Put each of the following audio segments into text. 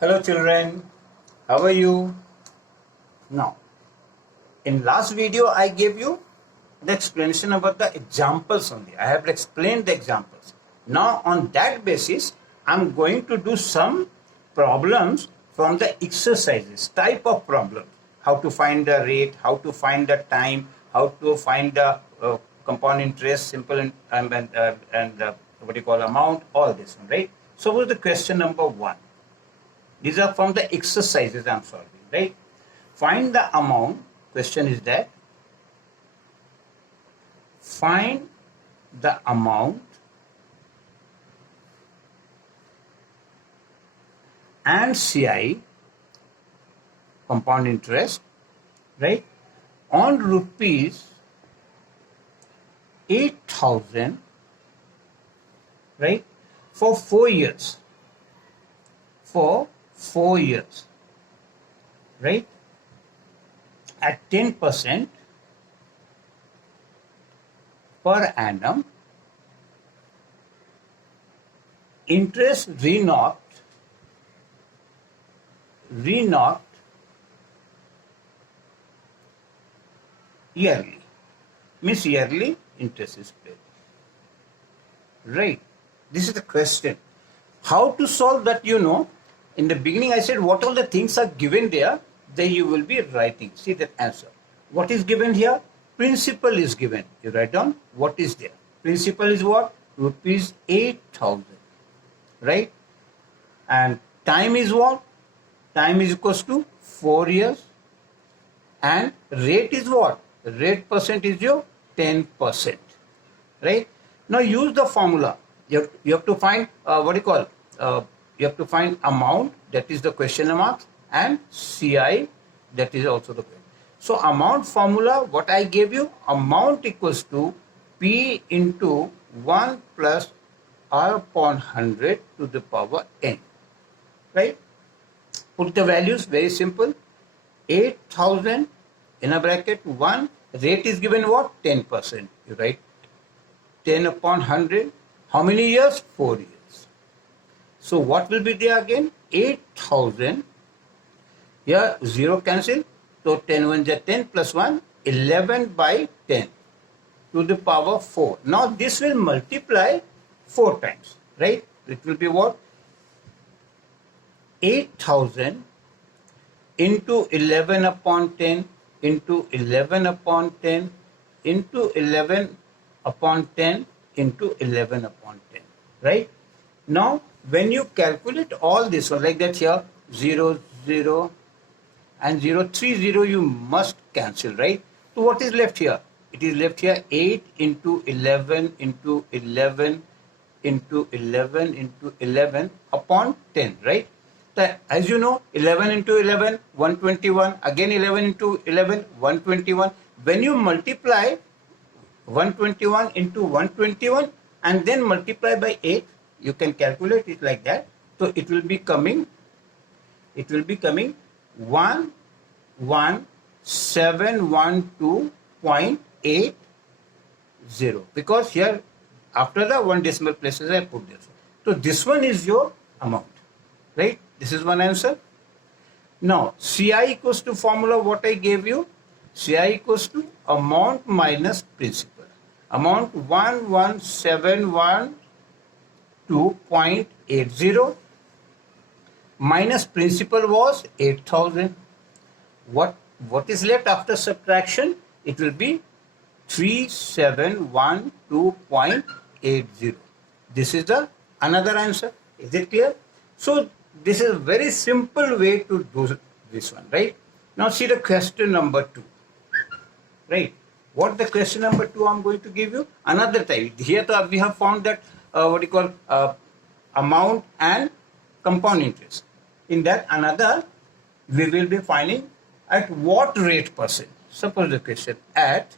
Hello children, how are you? Now, in last video I gave you the explanation about the examples only. I have explained the examples. Now on that basis, I'm going to do some problems from the exercises, type of problem. How to find the rate, how to find the time, how to find the compound interest, simple and what you call amount, all this one, right? So what is the question number 1? These are from the exercises I'm solving, right? Find the amount. Question is that find the amount and CI, compound interest, right, on rupees 8,000, right, for 4 years. For 4 years, right, at 10% per annum, interest re-knocked yearly, means yearly interest is paid, right? This is the question. How to solve that, in the beginning I said what all the things are given there, then you will be writing. See that answer. What is given here? Principal is given. You write down what is there. Principal is what? Rupees 8,000, right? And time is what? Time is equals to 4 years. And rate is what? Rate percent is your 10%, right? Now use the formula. You have to find you have to find amount, that is the question mark, and CI, that is also the question. So amount formula, what I gave you, amount equals to P into 1 plus R upon 100 to the power N, right? Put the values, very simple. 8,000 in a bracket 1, rate is given what? 10%. You write 10 upon 100. How many years? 4 years. So what will be there again? 8,000. Here 0 cancel. So 10 1 is 10 plus 1, 11 by 10 to the power 4. Now this will multiply 4 times, right? It will be what? 8,000 into 11 upon 10 into 11 upon 10 into 11 upon 10 into 11 upon 10, right? Now when you calculate all this one like that, here 0 0 and 0 3 0, you must cancel, right? So what is left here? It is left here 8 into 11 into 11 into 11 into 11 upon 10, right? So as you know, 11 into 11, 121, again 11 into 11, 121. When you multiply 121 into 121 and then multiply by 8, you can calculate it like that. So it will be coming 11712.80, because here after the 1 decimal places I put this. So this one is your amount, right? This is one answer. Now CI equals to formula what I gave you. CI equals to amount minus principal. Amount 1171.2.80 minus principal was 8,000. What is left after subtraction? It will be 3712.80. This is the another answer. Is it clear? So this is a very simple way to do this one, right? Now see the question number 2, right? What the question number 2 I'm going to give you? Another type. Here we have found that amount and compound interest. In that another, we will be finding at what rate percent. Suppose the question, at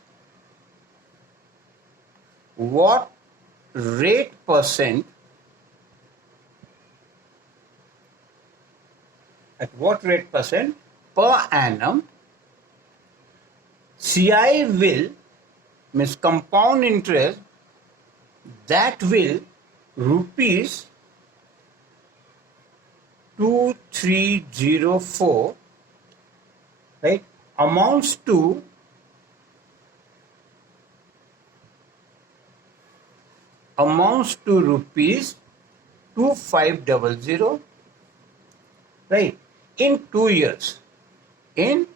what rate percent, per annum CI will, means compound interest, that will rupees 2304, right, amounts to rupees 2500, right, in 2 years. In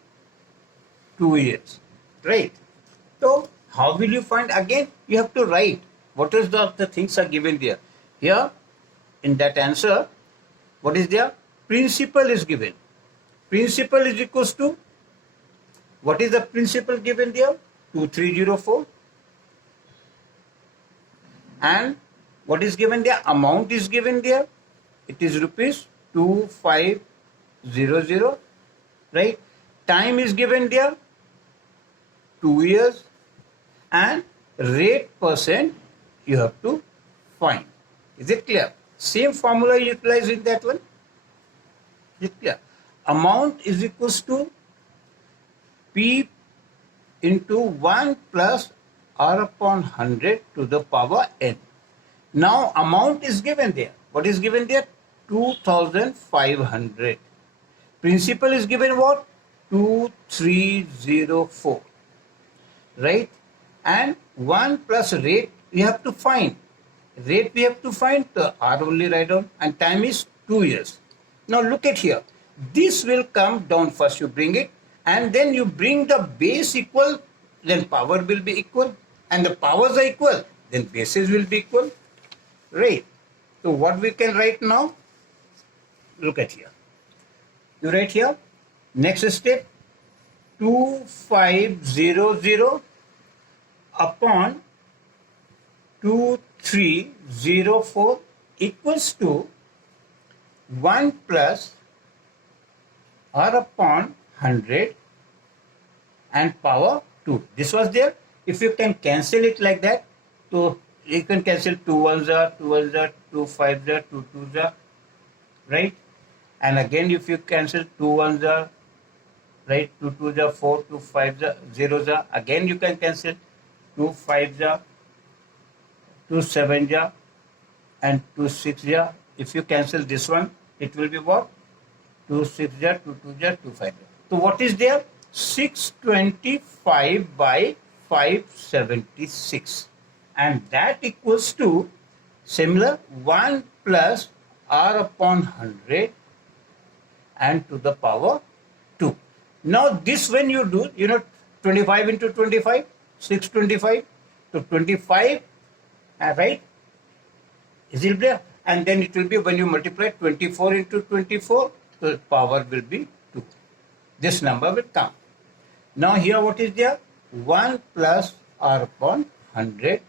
2 years, right? So how will you find? Again, you have to write what is the things are given there. Here in that answer, what is there? Principal is given. Principal is equals to, what is the principal given there? 2304. And what is given there? Amount is given there. It is rupees 2500, right? Time is given there, 2 years, and rate percent you have to find. Is it clear? Same formula utilized in that one. Is it clear? Amount is equals to P into 1 plus R upon 100 to the power N. Now amount is given there. What is given there? 2500. Principal is given what? 2304. Right? And 1 plus rate we have to find. Rate we have to find, the R only write down, and time is 2 years. Now look at here. This will come down first, you bring it, and then you bring the base equal, then power will be equal, and the powers are equal, then bases will be equal. Right? So what we can write now? Look at here. You write here, next step, 2500 upon 2304 equals to 1 plus R upon 100 and power 2. This was there. If you can cancel it like that, so you can cancel 2 ones are, 2 ones are, 2 fives are, 2 twos are, right? And again, if you cancel 2 ones are, right, 2 twos are, 4, 2 fives are, zeros are, again you can cancel 2 fives are, 2 sevens are, and 2 sixes are. If you cancel this one, it will be what? 2 sixes are, 2 twos are, 2 fives are. So what is there? 625 by 576. And that equals to similar 1 plus R upon 100 and to the power 2. Now this when you do, 25 into 25, 625. So 25, right? Is it there? And then it will be when you multiply 24 into 24, so the power will be 2. This number will come. Now here what is there? 1 plus R upon 100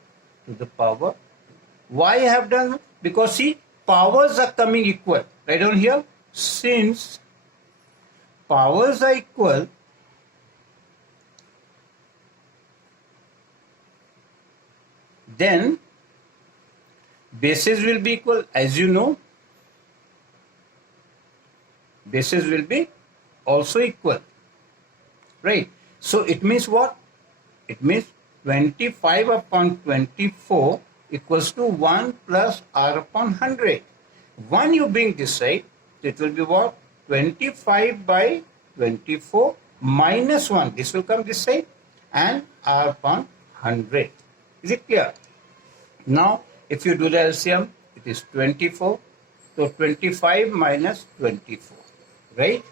to the power 2. Why I have done? Because see, powers are coming equal. Right down here, since powers are equal, then bases will be equal. As you know, bases will be also equal, right? So it means what? It means 25 upon 24 equals to 1 plus R upon 100. 1 you bring this side, it will be what? 25 by 24 minus 1. This will come this side, and R upon 100. Is it clear? Now, if you do the LCM, it is 24. So 25 minus 24, right?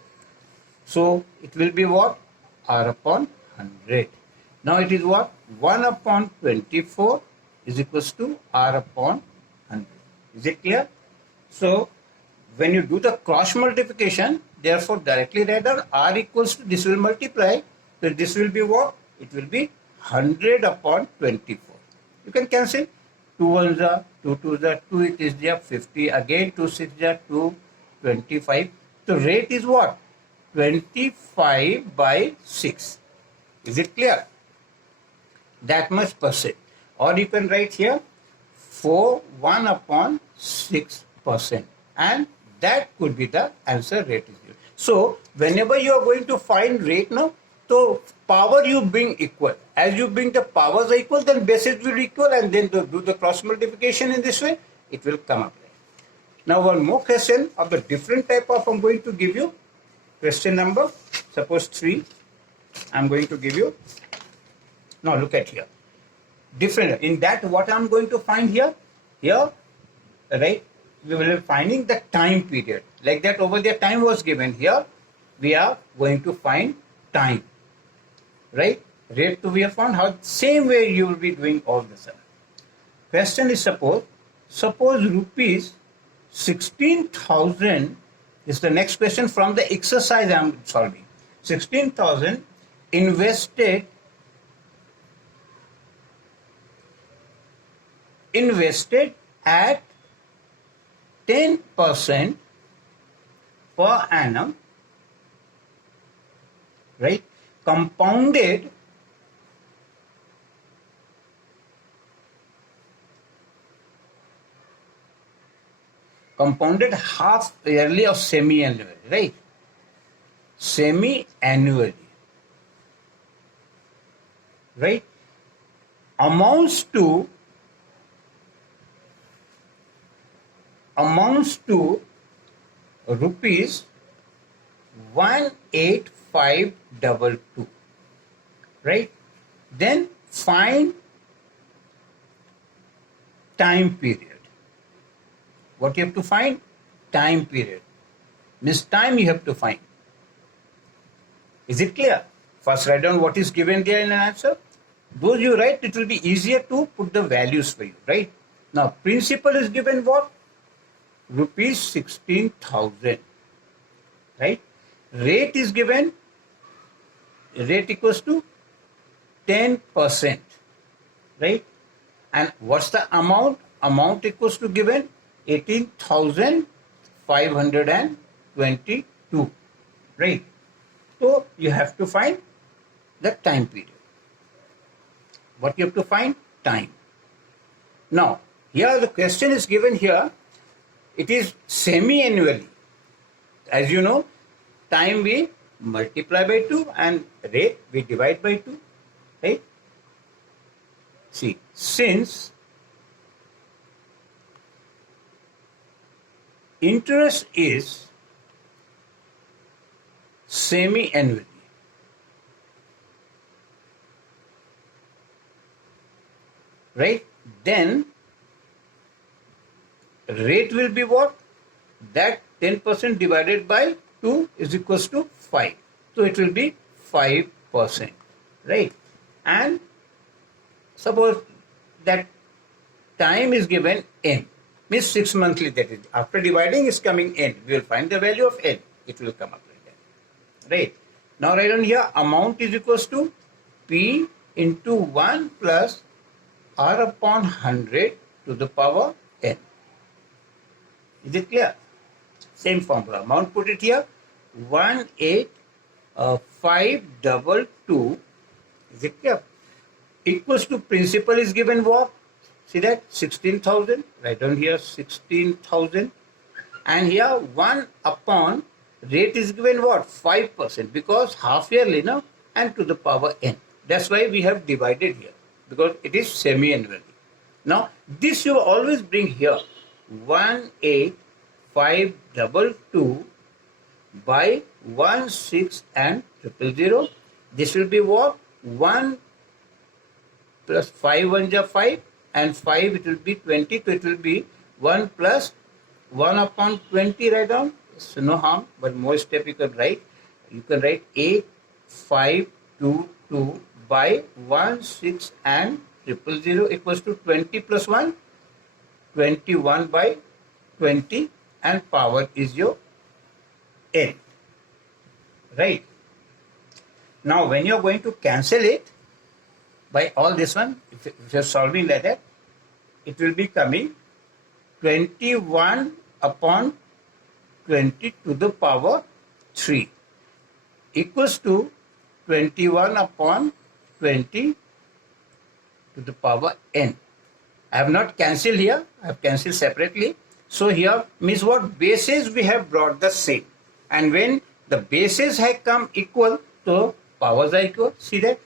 So it will be what? R upon 100. Now it is what? 1 upon 24 is equals to R upon 100. Is it clear? So when you do the cross multiplication, therefore directly write down R equals to, this will multiply. So this will be what? It will be 100 upon 24. You can cancel. 2 ones are, 2 twos are, 2 it is there, 50. Again 2 sixes are, 2, 25. So rate is what? 25 by 6. Is it clear? That much percent. Or you can write here 1 upon 6%. And that could be the answer rate is given. So whenever you are going to find rate now, so power you bring equal. As you bring the powers are equal, then bases will equal, and then do the cross multiplication in this way, it will come up. Now one more question of the different type of, I'm going to give you question number, suppose 3, I'm going to give you. Now look at here. Different, in that what I'm going to find here, right, we will be finding the time period. Like that over there time was given, here we are going to find time, right? Rate to be found, how same way you will be doing all this. Question is suppose rupees 16,000 is the next question from the exercise I am solving. 16,000 invested at 10% per annum, right? Compounded half yearly or semi-annually, right? Semi-annually, right? Amounts to rupees 18522, right? Then find time period. What you have to find? Time period. Means time you have to find. Is it clear? First write down what is given there in an answer. Those you write, it will be easier to put the values for you, right? Now principal is given what? Rupees 16,000, right? Rate is given, rate equals to 10%, right? And what's the amount? Amount equals to given 18,522, right? So you have to find the time period. What you have to find? Time. Now here the question is given here. It is semi-annually. As you know, time we multiply by 2 and rate we divide by 2, right? See, since interest is semi-annually, right? Then rate will be what? That 10% divided by 2 is equals to 5. So it will be 5%, right? And suppose that time is given n, means 6 monthly, that is. After dividing is coming n. We will find the value of n. It will come up like that, right? Now write on here, amount is equals to P into 1 plus R upon 100 to the power n. Is it clear? Same formula. Amount put it here. 18522. Is it clear? Equals to principal is given what? See that? 16,000. Write down here 16,000. And here 1 upon rate is given what? 5%. Because half yearly now and to the power n. That's why we have divided here. Because it is semi-annually. Now this you always bring here. 18522 by 16 and 000. This will be what? 1 plus 5 1 is 5 and 5 it will be 20. So it will be 1 plus 1 upon 20. Write down. So no harm, but more step you can write. You can write 8522 by 16 and 000 equals to 20 plus 1. 21 by 20 and power is your n, right? Now when you are going to cancel it by all this one, if you are solving like that, it will be coming 21 upon 20 to the power 3 equals to 21 upon 20 to the power n. I have not cancelled here, I have cancelled separately. So here means what? Bases we have brought the same. And when the bases have come equal, so powers are equal. See that?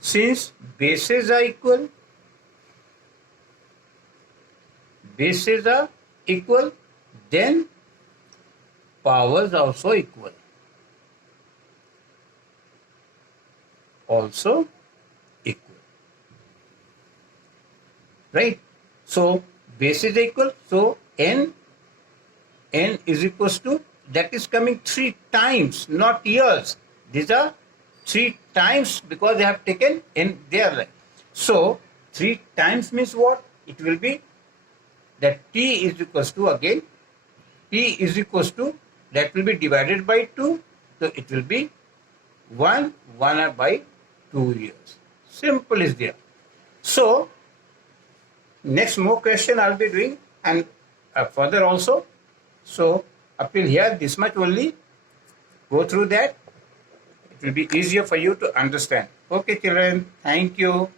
Since bases are equal, bases are equal, then powers also equal. Also equal. Right? So bases are equal. So n is equals to, that is coming 3 times, not years. These are 3 times because they have taken n there. So 3 times means what? It will be that t is equals to, again p is equals to, that will be divided by 2. So it will be 1 by 2 years. Simple is there. So next more question I'll be doing, and further also. So up till here, this much only. Go through that. It will be easier for you to understand. Okay, children. Thank you.